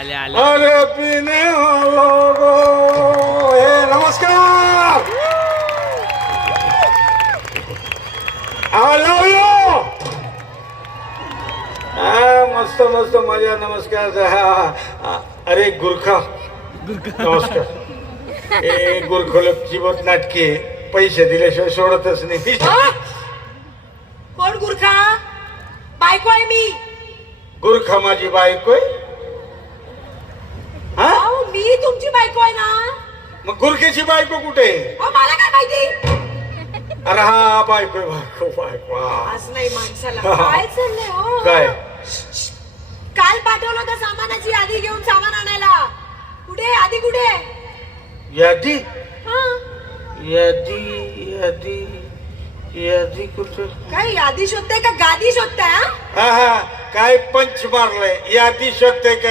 आले आले अरे पीने लोगो हे नमस्कार आलो यो मस्त मस्त मजा नमस्कार अरे गुरखा नमस्कार ए गुरखोलक जीवत नाटके पैसे दिल्याशिवाय सोडतच नाही कोण गुरखा? बायको आहे मी. गुरखा माझी बायको आहे हा अहो, मी तुमची बायको आहे ना. मग गुरखेची बायको कुठे आहे? अहो, मला काय माहिती. अरे हा बायको आहे, बायको बायको हा. आज नाही माणसाला काय चाललंय हो? काय काल पाठवलं होतं सामानाची यादी घेऊन सामान आणायला. कुठे आधी कुठे? यादी हा यादी यादी यादी कुठे काय यादी शोधताय का गादी शोधताय? हा हा हा काय पंच मारलंय यादी शोधते का